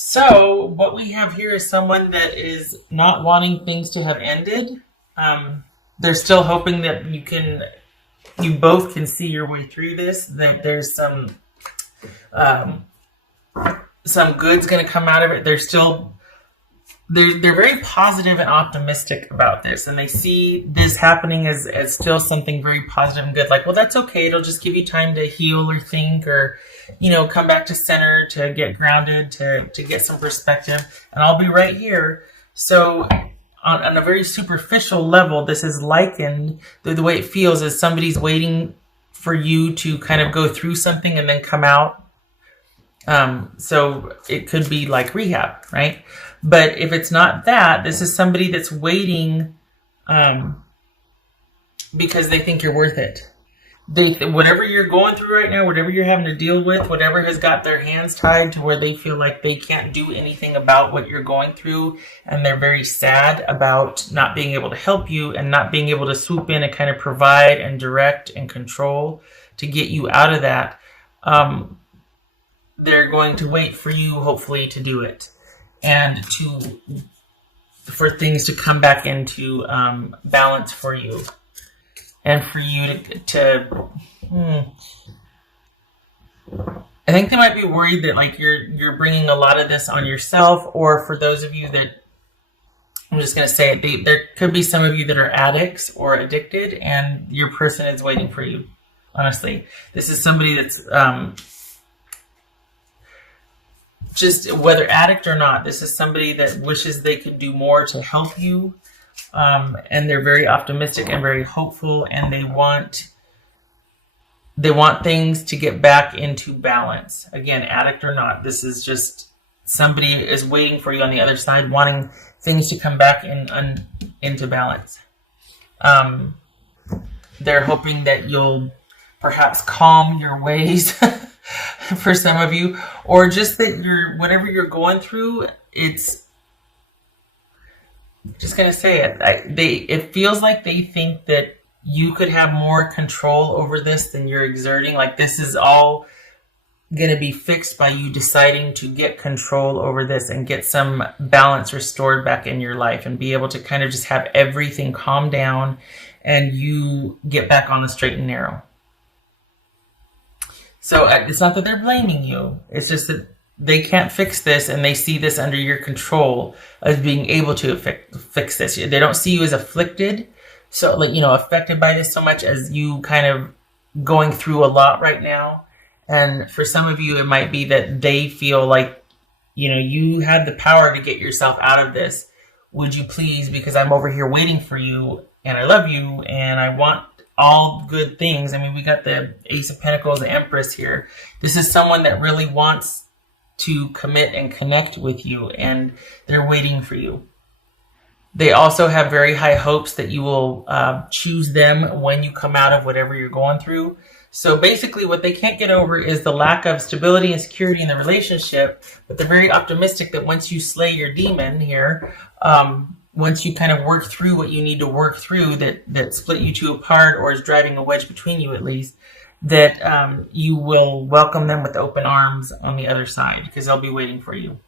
So what we have here is someone that is not wanting things to have ended. They're still hoping that you both can see your way through this. That there's um, some good's going to come out of it. They're very positive and optimistic about this, and they see this happening as still something very positive and good. Like, well, that's okay. It'll just give you time to heal or think, or come back to center, to get grounded, to get some perspective, and I'll be right here. So on a very superficial level, this is likened, the way it feels is somebody's waiting for you to kind of go through something and then come out. So it could be like rehab, right? But if it's not that, this is somebody that's waiting because they think you're worth it. Whatever you're going through right now, whatever you're having to deal with, whatever has got their hands tied to where they feel like they can't do anything about what you're going through, and they're very sad about not being able to help you and not being able to swoop in and kind of provide and direct and control to get you out of that. They're going to wait for you, hopefully, to do it and for things to come back into balance for you. And for you to I think they might be worried that like you're bringing a lot of this on yourself, or for those of you that, I'm just going to say it, there could be some of you that are addicts or addicted, and your person is waiting for you. Honestly, this is somebody that's just, whether addict or not, this is somebody that wishes they could do more to help you. And they're very optimistic and very hopeful, and they want things to get back into balance. Again, addict or not, this is just somebody is waiting for you on the other side, wanting things to come back into balance. They're hoping that you'll perhaps calm your ways for some of you, or just that whatever you're going through, it's just going to say it. It feels like they think that you could have more control over this than you're exerting. Like this is all going to be fixed by you deciding to get control over this and get some balance restored back in your life and be able to kind of just have everything calm down and you get back on the straight and narrow. So it's not that they're blaming you. It's just that they can't fix this, and they see this under your control as being able to fix this. They don't see you as afflicted, so affected by this so much as you kind of going through a lot right now. And for some of you, it might be that they feel like, you have the power to get yourself out of this. Would you please, because I'm over here waiting for you, and I love you, and I want all good things. I mean, we got the Ace of Pentacles, the Empress here. This is someone that really wants to commit and connect with you, and they're waiting for you. They also have very high hopes that you will choose them when you come out of whatever you're going through. So basically what they can't get over is the lack of stability and security in the relationship, but they're very optimistic that once you slay your demon here, once you kind of work through what you need to work through that split you two apart, or is driving a wedge between you at least, that you will welcome them with open arms on the other side, because they'll be waiting for you.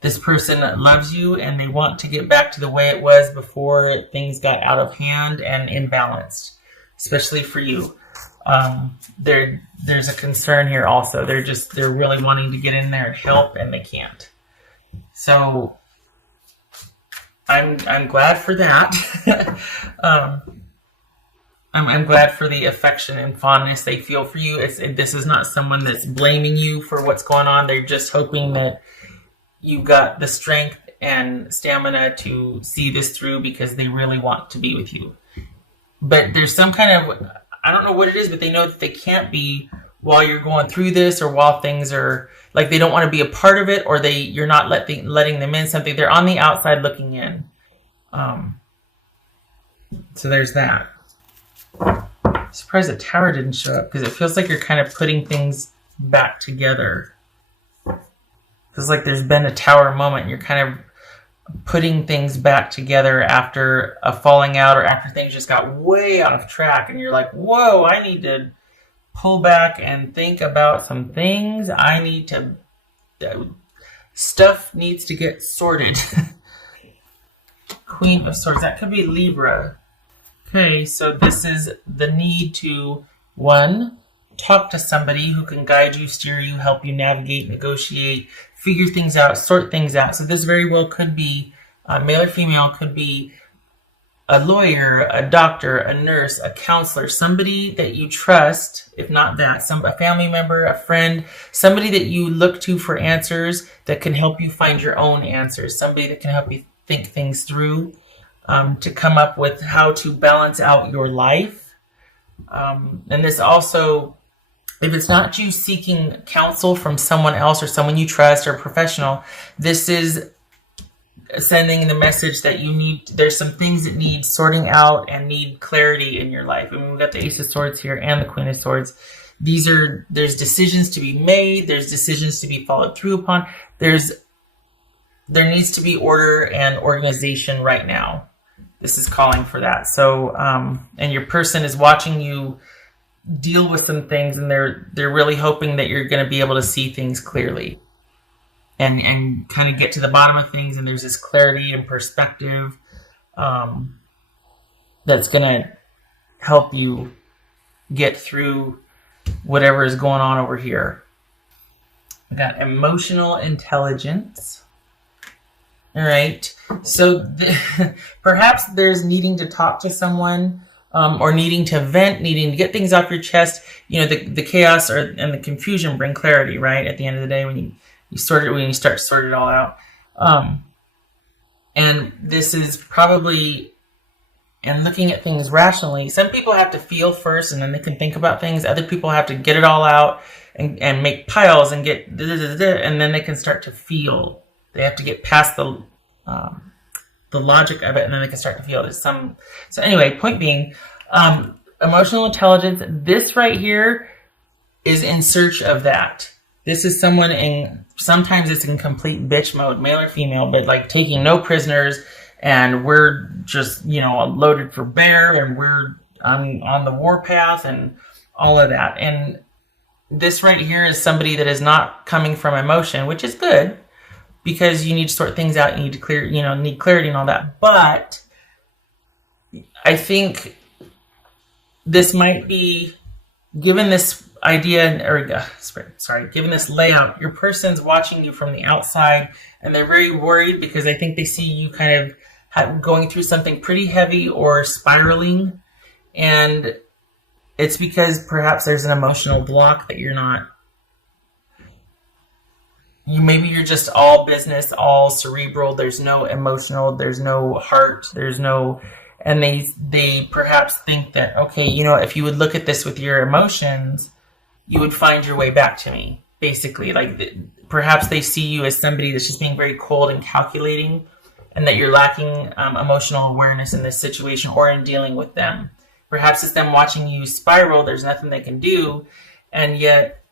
This person loves you, and they want to get back to the way it was before things got out of hand and imbalanced, especially for you. There's a concern here also. They're really wanting to get in there and help, and they can't. So I'm glad for that. I'm glad for the affection and fondness they feel for you. This is not someone that's blaming you for what's going on. They're just hoping that you got the strength and stamina to see this through, because they really want to be with you. But there's some kind of, I don't know what it is, but they know that they can't be while you're going through this, or while things are like they don't want to be a part of it, or you're not letting them in something. They're on the outside looking in. So there's that. I'm surprised the Tower didn't show up, because it feels like you're kind of putting things back together. It feels like there's been a Tower moment. You're kind of putting things back together after a falling out, or after things just got way out of track, and you're like, whoa, I need to pull back and think about some things. I need to stuff needs to get sorted. Queen of Swords, that could be Libra. Okay, so this is the need to, one, talk to somebody who can guide you, steer you, help you navigate, negotiate, figure things out, sort things out. So this very well could be, male or female, could be a lawyer, a doctor, a nurse, a counselor, somebody that you trust, if not that, a family member, a friend, somebody that you look to for answers that can help you find your own answers, somebody that can help you think things through, to come up with how to balance out your life. And this also, if it's not you seeking counsel from someone else or someone you trust or a professional, this is sending the message that you need, there's some things that need sorting out and need clarity in your life. I mean, we've got the Ace of Swords here and the Queen of Swords. There's decisions to be made, there's decisions to be followed through upon. There needs to be order and organization right now. This is calling for that. So, and your person is watching you deal with some things, and they're really hoping that you're going to be able to see things clearly and kind of get to the bottom of things. And there's this clarity and perspective that's going to help you get through whatever is going on over here. We got emotional intelligence. All right. So perhaps there's needing to talk to someone, or needing to vent, needing to get things off your chest. You know, the chaos and the confusion bring clarity, right? At the end of the day, when you start to sort it all out. And this is probably, and looking at things rationally, some people have to feel first and then they can think about things. Other people have to get it all out and make piles and get, and then they can start to feel. They have to get past the logic of it, and then they can start to feel it. So anyway, point being, emotional intelligence, this right here is in search of that. This is someone sometimes it's in complete bitch mode, male or female, but like taking no prisoners, and we're just, loaded for bear, and we're on the warpath and all of that. And this right here is somebody that is not coming from emotion, which is good, because you need to sort things out, you need to clear, need clarity and all that. But I think this might be, given this idea, given this layout, your person's watching you from the outside, and they're very worried because I think they see you kind of going through something pretty heavy or spiraling. And it's because perhaps there's an emotional block that maybe you're just all business, all cerebral. There's no emotional, there's no heart, and they perhaps think that, okay, if you would look at this with your emotions, you would find your way back to me, basically. Like, perhaps they see you as somebody that's just being very cold and calculating, and that you're lacking emotional awareness in this situation or in dealing with them. Perhaps it's them watching you spiral, there's nothing they can do, and yet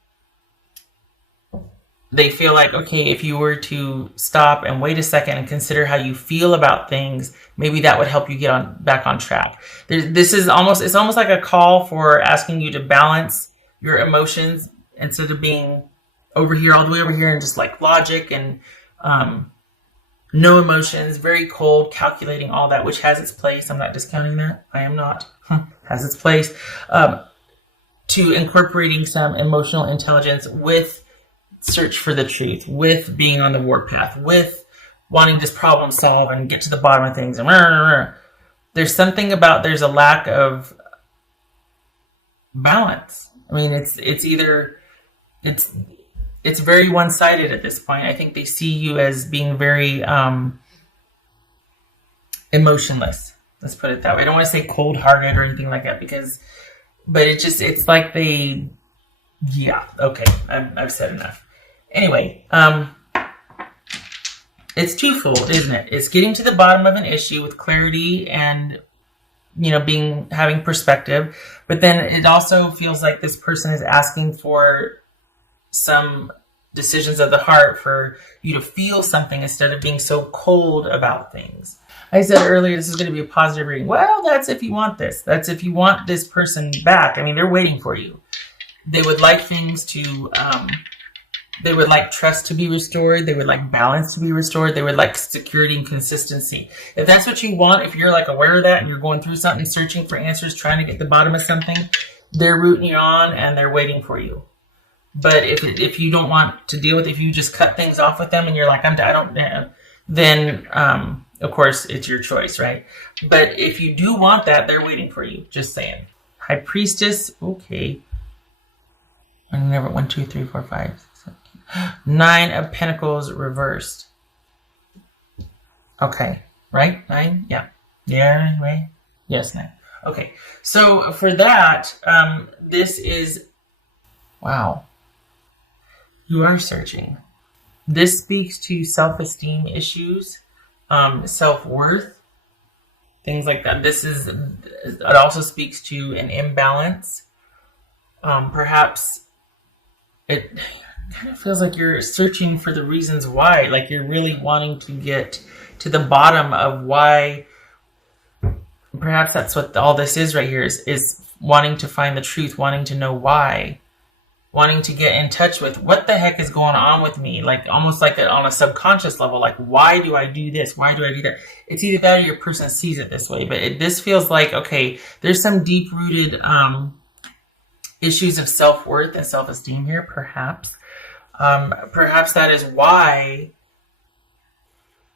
they feel like, okay, if you were to stop and wait a second and consider how you feel about things, maybe that would help you get back on track. It's almost like a call for asking you to balance your emotions instead of being over here, all the way over here, and just like logic and no emotions, very cold, calculating, all that, which has its place. I'm not discounting that. I am not. Has its place. To incorporating some emotional intelligence with search for the truth, with being on the warpath, with wanting to problem solve and get to the bottom of things. There's something about, there's a lack of balance. I mean, it's very one-sided at this point. I think they see you as being very emotionless. Let's put it that way. I don't want to say cold-hearted or anything like that, but it's like okay, I've said enough. Anyway, it's twofold, isn't it? It's getting to the bottom of an issue with clarity and, having perspective. But then it also feels like this person is asking for some decisions of the heart, for you to feel something instead of being so cold about things. I said earlier, this is going to be a positive reading. Well, that's if you want this. That's if you want this person back. I mean, they're waiting for you. They would like things to They would like trust to be restored. They would like balance to be restored. They would like security and consistency. If that's what you want, if you're like aware of that and you're going through something, searching for answers, trying to get to the bottom of something, they're rooting you on and they're waiting for you. But if you don't want to deal with it, if you just cut things off with them and you're like, I don't, then of course it's your choice, right? But if you do want that, they're waiting for you. Just saying. High Priestess, okay. I never 1, 2, 3, 4, 5, 6, 7, 8. 9 of Pentacles reversed. Okay, right? 9, yeah, yeah, right. Yes, 9. Okay, so for that, this is wow. You are searching. This speaks to self-esteem issues, self-worth, things like that. It also speaks to an imbalance. Perhaps it kind of feels like you're searching for the reasons why, like you're really wanting to get to the bottom of why. Perhaps that's what all this is right here, is wanting to find the truth, wanting to know why, wanting to get in touch with what the heck is going on with me, like almost like on a subconscious level, like why do I do this? Why do I do that? It's either that or your person sees it this way, but this feels like, okay, there's some deep-rooted issues of self-worth and self-esteem here, perhaps. Perhaps that is why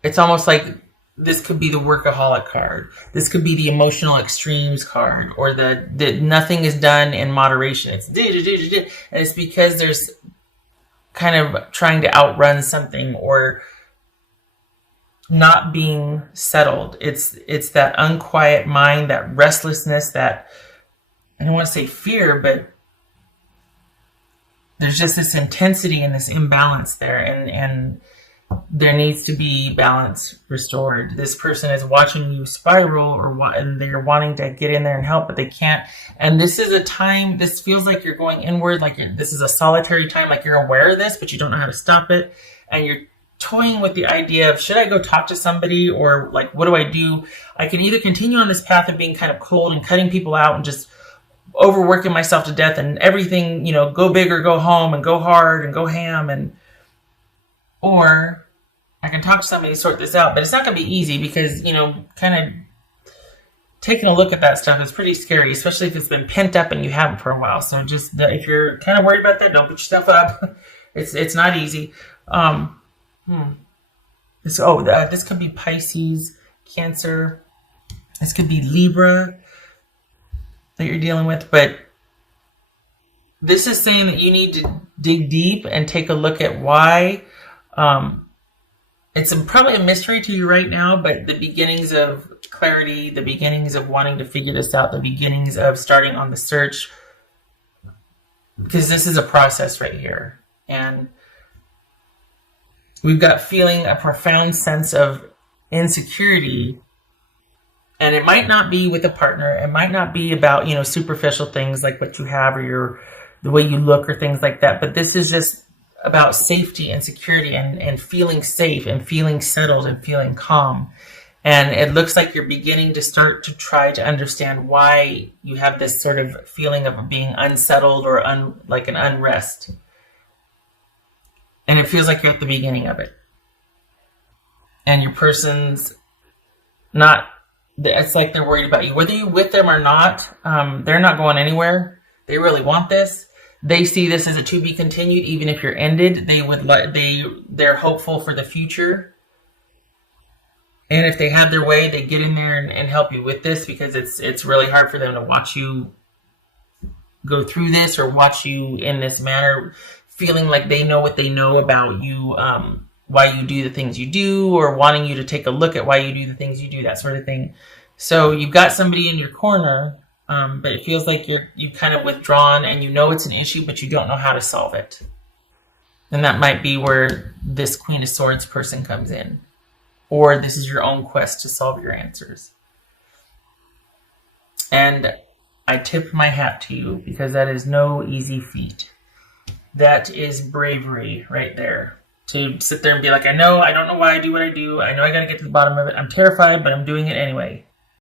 it's almost like this could be the workaholic card. This could be the emotional extremes card, or the nothing is done in moderation. It's and it's because there's kind of trying to outrun something or not being settled. It's that unquiet mind, that restlessness, that I don't want to say fear, but there's just this intensity and this imbalance there, and there needs to be balance restored. This person is watching you spiral, and they're wanting to get in there and help, but they can't. And this is a time, this feels like you're going inward, like this is a solitary time, like you're aware of this, but you don't know how to stop it. And you're toying with the idea of, should I go talk to somebody, or like, what do I do? I can either continue on this path of being kind of cold and cutting people out and just overworking myself to death and everything, go big or go home and go hard and go ham, or I can talk to somebody to sort this out. But it's not going to be easy because, kind of taking a look at that stuff is pretty scary, especially if it's been pent up and you haven't for a while. So just if you're kind of worried about that, don't put yourself up. It's not easy. This could be Pisces, Cancer. This could be Libra that you're dealing with. But this is saying that you need to dig deep and take a look at why. It's probably a mystery to you right now, but the beginnings of clarity, the beginnings of wanting to figure this out, the beginnings of starting on the search, because this is a process right here. And we've got feeling a profound sense of insecurity, and it might not be with a partner. It might not be about, superficial things like what you have or the way you look or things like that. But this is just about safety and security and feeling safe and feeling settled and feeling calm. And it looks like you're beginning to start to try to understand why you have this sort of feeling of being unsettled or like an unrest. And it feels like you're at the beginning of it. And your person's not, it's like they're worried about you. Whether you're with them or not, they're not going anywhere. They really want this. They see this as a to be continued, even if you're ended. They're hopeful for the future. And if they have their way, they get in there and help you with this, because it's really hard for them to watch you go through this or watch you in this manner, feeling like they know what they know about you, why you do the things you do, or wanting you to take a look at why you do the things you do, that sort of thing. So you've got somebody in your corner, but it feels like you've kind of withdrawn and you know it's an issue, but you don't know how to solve it. And that might be where this Queen of Swords person comes in. Or this is your own quest to solve your answers. And I tip my hat to you, because that is no easy feat. That is bravery right there. To sit there and be like, I don't know why I do what I do. I know I got to get to the bottom of it. I'm terrified, but I'm doing it anyway.